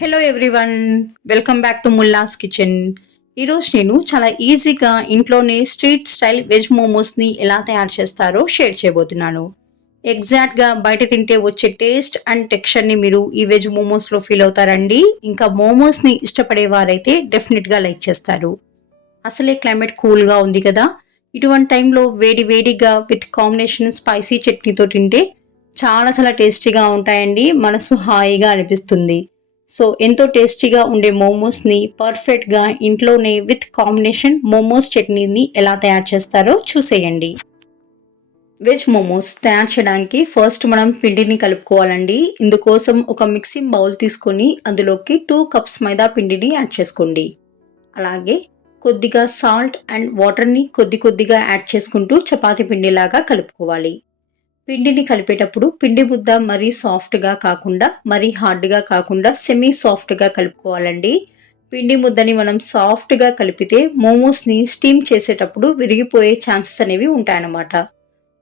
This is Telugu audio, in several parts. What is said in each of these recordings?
Hello everyone welcome back to Mullas kitchen ఈరోజు నేను చాలా ఈజీగా ఇంట్లోనే స్ట్రీట్ స్టైల్ వెజ్ మోమోస్ని ఎలా తయారు చేస్తారో షేర్ చేయబోతున్నాను. ఎగ్జాక్ట్గా బయట తింటే వచ్చే టేస్ట్ అండ్ టెక్స్చర్ని మీరు ఈ వెజ్ మోమోస్లో ఫీల్ అవుతారండి. ఇంకా మోమోస్ని ఇష్టపడే వారైతే డెఫినెట్గా లైక్ చేస్తారు. అసలే క్లైమేట్ కూల్గా ఉంది కదా. ఇటువంటి టైంలో వేడి వేడిగా విత్ కాంబినేషన్ స్పైసీ చట్నీతో తింటే చాలా చాలా టేస్టీగా ఉంటాయండి. మనసు హాయిగా అనిపిస్తుంది. సో ఎంతో టేస్టీగా ఉండే మోమోస్ని పర్ఫెక్ట్గా ఇంట్లోనే విత్ కాంబినేషన్ మోమోస్ చట్నీని ఎలా తయారు చేస్తారో చూసేయండి. వెజ్ మోమోస్ తయారు చేయడానికి ఫస్ట్ మనం పిండిని కలుపుకోవాలండి. ఇందుకోసం ఒక మిక్సింగ్ బౌల్ తీసుకొని అందులోకి టూ కప్స్ మైదా పిండిని యాడ్ చేసుకోండి. అలాగే కొద్దిగా సాల్ట్ అండ్ వాటర్ని కొద్ది కొద్దిగా యాడ్ చేసుకుంటూ చపాతీ పిండిలాగా కలుపుకోవాలి. పిండిని కలిపేటప్పుడు పిండి ముద్ద మరీ సాఫ్ట్గా కాకుండా మరీ హార్డ్గా కాకుండా సెమీ సాఫ్ట్గా కలుపుకోవాలండి. పిండి ముద్దని మనం సాఫ్ట్గా కలిపితే మోమోస్ని స్టీమ్ చేసేటప్పుడు విరిగిపోయే ఛాన్సెస్ అనేవి ఉంటాయన్నమాట.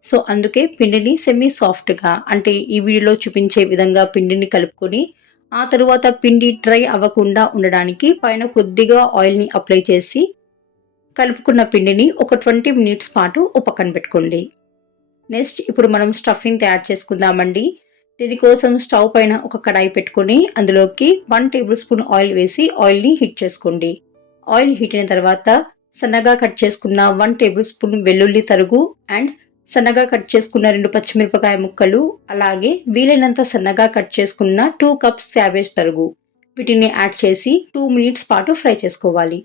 సో అందుకే పిండిని సెమీ సాఫ్ట్గా అంటే ఈ వీడియోలో చూపించే విధంగా పిండిని కలుపుకొని ఆ తరువాత పిండి డ్రై అవ్వకుండా ఉండడానికి పైన కొద్దిగా ఆయిల్ని అప్లై చేసి కలుపుకున్న పిండిని ఒక ట్వంటీ మినిట్స్ పాటు ఒక పక్కన పెట్టుకోండి. నెక్స్ట్ ఇప్పుడు మనం స్టఫింగ్ తయారు చేసుకుందామండి. దీనికోసం స్టవ్ పైన ఒక కడాయి పెట్టుకొని అందులోకి వన్ టేబుల్ స్పూన్ ఆయిల్ వేసి ఆయిల్ని హీట్ చేసుకోండి. ఆయిల్ హీట్ అయిన తర్వాత సన్నగా కట్ చేసుకున్న వన్ టేబుల్ స్పూన్ వెల్లుల్లి తరుగు అండ్ సన్నగా కట్ చేసుకున్న రెండు పచ్చిమిరపకాయ ముక్కలు అలాగే వీలైనంత సన్నగా కట్ చేసుకున్న టూ కప్స్ క్యాబేజ్ తరుగు. వీటిని యాడ్ చేసి టూ మినిట్స్ పాటు ఫ్రై చేసుకోవాలి.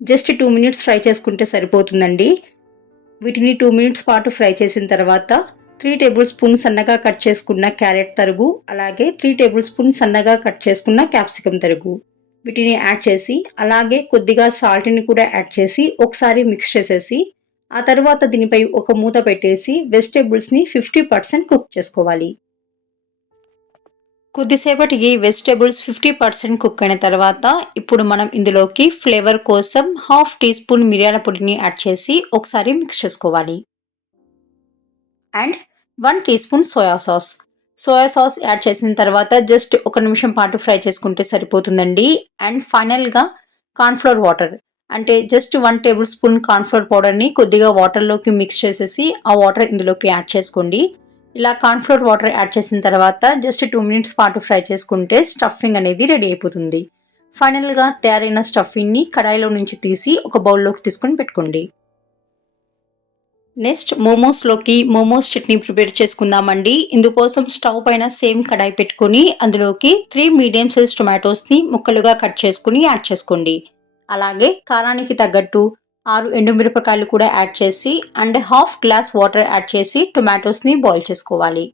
జస్ట్ టూ మినిట్స్ ఫ్రై చేసుకుంటే సరిపోతుందండి. వీటిని టూ మినిట్స్ పాటు ఫ్రై చేసిన తర్వాత త్రీ టేబుల్ స్పూన్ సన్నగా కట్ చేసుకున్న క్యారెట్ తరుగు అలాగే త్రీ టేబుల్ స్పూన్ సన్నగా కట్ చేసుకున్న క్యాప్సికమ్ తరుగు. వీటిని యాడ్ చేసి అలాగే కొద్దిగా సాల్ట్ని కూడా యాడ్ చేసి ఒకసారి మిక్స్ చేసేసి ఆ తర్వాత దీనిపై ఒక మూత పెట్టేసి వెజిటేబుల్స్ని ఫిఫ్టీ పర్సెంట్ కుక్ చేసుకోవాలి. కొద్దిసేపటికి వెజిటేబుల్స్ ఫిఫ్టీ పర్సెంట్ కుక్ అయిన తర్వాత ఇప్పుడు మనం ఇందులోకి ఫ్లేవర్ కోసం హాఫ్ టీ స్పూన్ మిరియాల పొడిని యాడ్ చేసి ఒకసారి మిక్స్ చేసుకోవాలి. And one tea spoon soya sauce. Soya sauce add చేసిన తర్వాత జస్ట్ ఒక నిమిషం పాటు ఫ్రై చేసుకుంటే సరిపోతుందండి. అండ్ ఫైనల్గా కార్న్ఫ్లోర్ వాటర్. అంటే just one table spoon cornflour పౌడర్ని కొద్దిగా వాటర్లోకి మిక్స్ చేసేసి ఆ వాటర్ ఇందులోకి యాడ్ చేసుకోండి. ఇలా కార్న్ఫ్లోర్ వాటర్ యాడ్ చేసిన తర్వాత జస్ట్ టూ మినిట్స్ పాటు ఫ్రై చేసుకుంటే స్టఫింగ్ అనేది రెడీ అయిపోతుంది. ఫైనల్గా తయారైన స్టఫింగ్ని కడాయిలో నుంచి తీసి ఒక బౌల్లోకి తీసుకొని పెట్టుకోండి. నెక్స్ట్ మోమోస్లోకి మోమోస్ చట్నీ ప్రిపేర్ చేసుకుందామండి. ఇందుకోసం స్టవ్ పైన సేమ్ కడాయి పెట్టుకొని అందులోకి త్రీ మీడియం సైజ్ టొమాటోస్ని ముక్కలుగా కట్ చేసుకుని యాడ్ చేసుకోండి. అలాగే కారానికి తగ్గట్టు ఆరు ఎండుమిరపకాయలు కూడా యాడ్ చేసి and half glass water add చేసి టొమాటోస్ని బాయిల్ చేసుకోవాలి.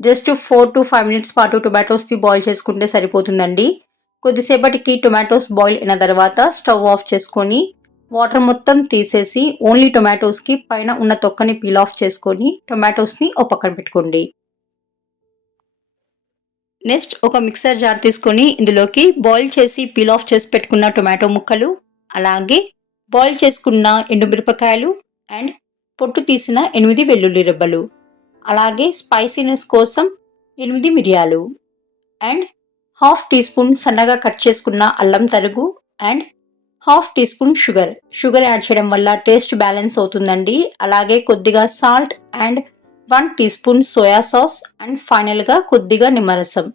Just four to five minutes పాటు టొమాటోస్ని బాయిల్ చేసుకుంటే సరిపోతుందండి. కొద్దిసేపటికి టొమాటోస్ బాయిల్ అయిన తర్వాత స్టవ్ ఆఫ్ చేసుకొని వాటర్ మొత్తం తీసేసి ఓన్లీ టొమాటోస్కి పైన ఉన్న తొక్కని పీల్ ఆఫ్ చేసుకొని టొమాటోస్ని ఒక పక్కన పెట్టుకోండి. నెక్స్ట్ ఒక మిక్సర్ జార్ తీసుకొని ఇందులోకి బాయిల్ చేసి పీల్ ఆఫ్ చేసి పెట్టుకున్న టొమాటో ముక్కలు అలాగే బాయిల్ చేసుకున్న ఎండుమిరపకాయలు అండ్ పొట్టు తీసిన ఎనిమిది వెల్లుల్లి రెబ్బలు. అలాగే స్పైసీనెస్ కోసం ఎనిమిది మిరియాలు అండ్ హాఫ్ టీ స్పూన్ సన్నగా కట్ చేసుకున్న అల్లం తరుగు and half tea spoon sugar. Sugar add చేయడం వల్ల టేస్ట్ బ్యాలెన్స్ అవుతుందండి. అలాగే కొద్దిగా salt and one tea spoon soya sauce and ఫైనల్గా కొద్దిగా నిమ్మరసం.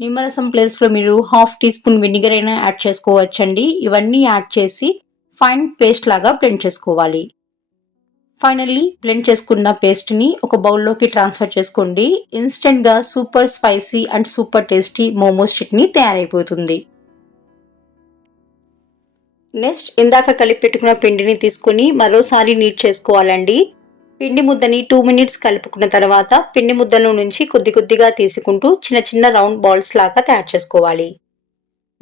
నిమ్మరసం ప్లేస్లో మీరు హాఫ్ టీ స్పూన్ వెనిగర్ అయినా యాడ్ చేసుకోవచ్చండి. ఇవన్నీ యాడ్ చేసి ఫైన్ పేస్ట్ లాగా బ్లెండ్ చేసుకోవాలి. ఫైనల్లీ బ్లెండ్ చేసుకున్న పేస్ట్ని ఒక బౌల్లోకి ట్రాన్స్ఫర్ చేసుకోండి. ఇన్స్టెంట్గా super spicy and super tasty momos chutney తయారైపోతుంది. నెక్స్ట్ ఇందాక కలిపి పెట్టుకున్న పిండిని తీసుకుని మరోసారి నీట్ చేసుకోవాలండి. పిండి ముద్దని టూ మినిట్స్ కలుపుకున్న తర్వాత పిండి ముద్దలో నుంచి కొద్ది కొద్దిగా తీసుకుంటూ చిన్న చిన్న రౌండ్ బాల్స్ లాగా తయారు చేసుకోవాలి.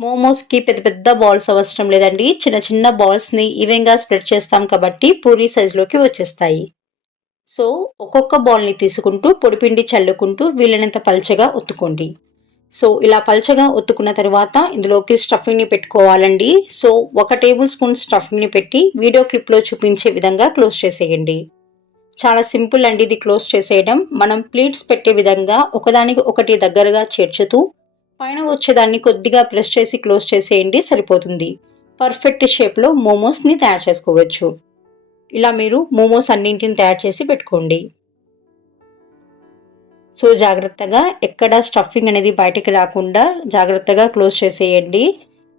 మోమోస్కి పెద్ద పెద్ద బాల్స్ అవసరం లేదండి. చిన్న చిన్న బాల్స్ని ఈవెన్గా స్ప్రెడ్ చేస్తాం కాబట్టి పూరి సైజులోకి వచ్చేస్తాయి. సో ఒక్కొక్క బాల్ని తీసుకుంటూ పొడిపిండి చల్లుకుంటూ వీలైనంత పల్చగా ఒత్తుకోండి. సో ఇలా పల్చగా ఒత్తుకున్న తర్వాత ఇందులోకి స్టఫింగ్ని పెట్టుకోవాలండి. సో ఒక టేబుల్ స్పూన్ స్టఫింగ్ని పెట్టి వీడియో క్లిప్లో చూపించే విధంగా క్లోజ్ చేసేయండి. చాలా సింపుల్ అండి ఇది క్లోజ్ చేసేయడం. మనం ప్లేట్స్ పెట్టే విధంగా ఒకదానికి ఒకటి దగ్గరగా చేర్చుతూ పైన వచ్చేదాన్ని కొద్దిగా ప్రెస్ చేసి క్లోజ్ చేసేయండి సరిపోతుంది. పర్ఫెక్ట్ షేప్లో మోమోస్ని తయారు చేసుకోవచ్చు. ఇలా మీరు మోమోస్ అన్నింటిని తయారు చేసి పెట్టుకోండి. సో జాగ్రత్తగా ఎక్కడ స్టఫింగ్ అనేది బయటికి రాకుండా జాగ్రత్తగా క్లోజ్ చేసేయండి.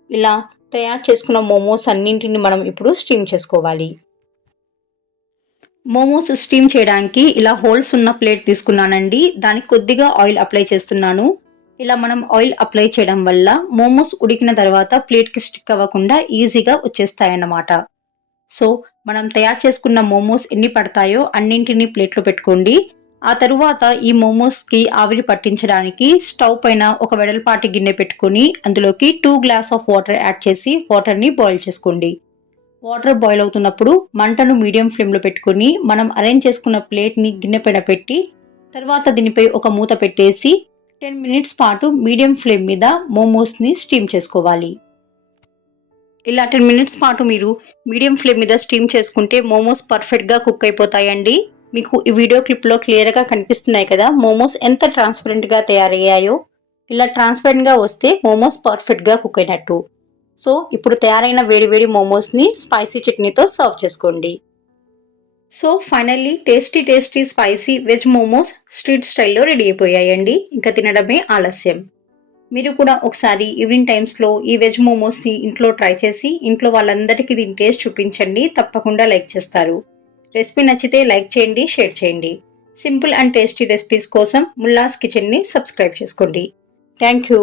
ఇలా తయారు చేసుకున్న మోమోస్ అన్నింటిని మనం ఇప్పుడు స్టీమ్ చేసుకోవాలి. మోమోస్ స్టీమ్ చేయడానికి ఇలా హోల్స్ ఉన్న ప్లేట్ తీసుకున్నానండి. దానికి కొద్దిగా ఆయిల్ అప్లై చేస్తున్నాను. ఇలా మనం ఆయిల్ అప్లై చేయడం వల్ల మోమోస్ ఉడికిన తర్వాత ప్లేట్కి స్టిక్ అవ్వకుండా ఈజీగా వచ్చేస్తాయన్నమాట. సో మనం తయారు చేసుకున్న మోమోస్ ఎన్ని పడతాయో అన్నింటినీ ప్లేట్లో పెట్టుకోండి. ఆ తరువాత ఈ మోమోస్కి ఆవిరి పట్టించడానికి స్టవ్ పైన ఒక వెడల్పాటి గిన్నె పెట్టుకొని అందులోకి two glass of water add చేసి వాటర్ని బాయిల్ చేసుకోండి. వాటర్ బాయిల్ అవుతున్నప్పుడు మంటను మీడియం ఫ్లేమ్లో పెట్టుకొని మనం అరేంజ్ చేసుకున్న ప్లేట్ని గిన్నె పైన పెట్టి తర్వాత దీనిపై ఒక మూత పెట్టేసి టెన్ మినిట్స్ పాటు మీడియం ఫ్లేమ్ మీద మోమోస్ని స్టీమ్ చేసుకోవాలి. ఇలా టెన్ మినిట్స్ పాటు మీరు మీడియం ఫ్లేమ్ మీద స్టీమ్ చేసుకుంటే మోమోస్ పర్ఫెక్ట్గా కుక్ అయిపోతాయండి. మీకు ఈ వీడియో క్లిప్లో క్లియర్గా కనిపిస్తున్నాయి కదా మోమోస్ ఎంత ట్రాన్స్పరెంట్గా తయారయ్యాయో? ఇలా ట్రాన్స్పరెంట్గా వస్తే మోమోస్ పర్ఫెక్ట్గా కుక్ అయినట్టు. సో ఇప్పుడు తయారైన వేడివేడి మోమోస్ని స్పైసీ చట్నీతో సర్వ్ చేసుకోండి. So finally tasty tasty spicy veg momos street స్టైల్లో రెడీ అయిపోయాయండి. ఇంకా తినడమే ఆలస్యం. మీరు కూడా ఒకసారి ఈవినింగ్ టైమ్స్లో ఈ వెజ్ మోమోస్ని ఇంట్లో ట్రై చేసి ఇంట్లో వాళ్ళందరికీ దీని టేస్ట్ చూపించండి. తప్పకుండా లైక్ చేస్తారు. రెసిపీ నచ్చితే లైక్ చేయండి షేర్ చేయండి. సింపుల్ అండ్ టేస్టీ రెసిపీస్ కోసం ముల్లాస్ కిచెన్ని సబ్స్క్రైబ్ చేసుకోండి. Thank you.